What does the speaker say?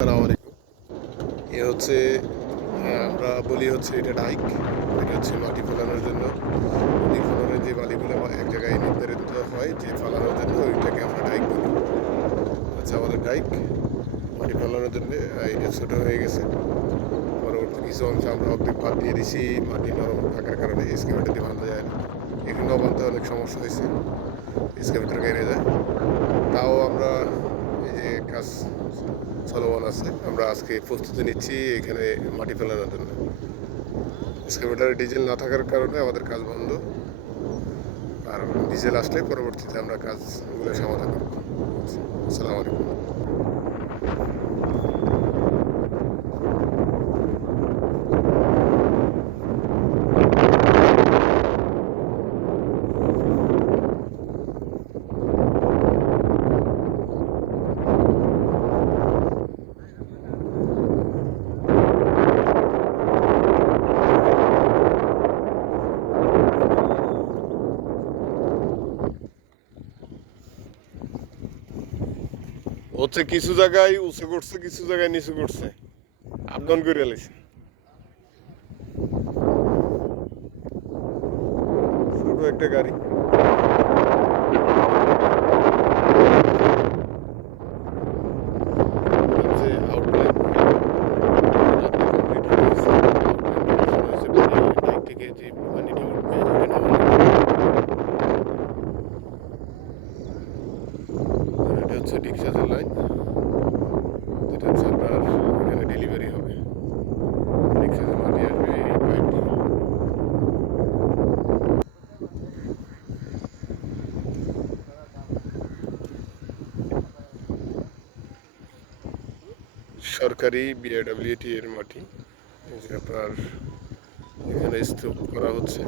আসসালামু আলাইকুম। এ হচ্ছে আমরা বলি হচ্ছে এটা ডাইক। এটা হচ্ছে মাটি ফেলানোর জন্য। মাটি ফেলানোর যে বালিগুলো এক জায়গায় নির্ধারিত হয় যে ফেলানোর জন্য ওইটাকে আমরা ডাইক বলি। আচ্ছা আমাদের ডাইক মাটি ফেলানোর জন্য এটা ছোটো হয়ে গেছে। পরবর্তী কিছু অংশ আমরা অর্ধেক বাদ দিয়ে দিছি মাটি নরম থাকার কারণে এক্সকাভেটর দিয়ে বাঁধা যায় না। এখানেও বাঁধতে অনেক সমস্যা হয়েছে, এক্সকাভেটর কেড়ে যায়। তাও আমরা এই যে কাজ চলমান আছে, আমরা আজকে প্রস্তুতি নিচ্ছি এখানে মাটি ফেলানোর জন্য। এক্সকাভেটারে ডিজেল না থাকার কারণে আমাদের কাজ বন্ধ, আর ডিজেল আসলে পরবর্তীতে আমরা কাজগুলো সমাধান করব। আসসালামু আলাইকুম। হচ্ছে কিছু জায়গায় উঁচু করছে, কিছু জায়গায় নিচু করছে, আপ ডাউন করে এলেছে। ছোট একটা গাড়ি। হচ্ছে আউটলাইন রাতে কমপ্লিট হয়েছে। আউটলাইন হয়েছে পানি ডাইক থেকে যে পানিটা উঠবে ওখানে আর এটা হচ্ছে ডিসচার্জের লাইন, যেটা হচ্ছে আপনার এখানে ডেলিভারি হবে। ডিসচার্জে মাটি আসবে এই পাইপ দিয়ে। সরকারি বিআরডব্লিউটি এর মাটি, এই যে আপনার এখানে স্তূপ করা হচ্ছে।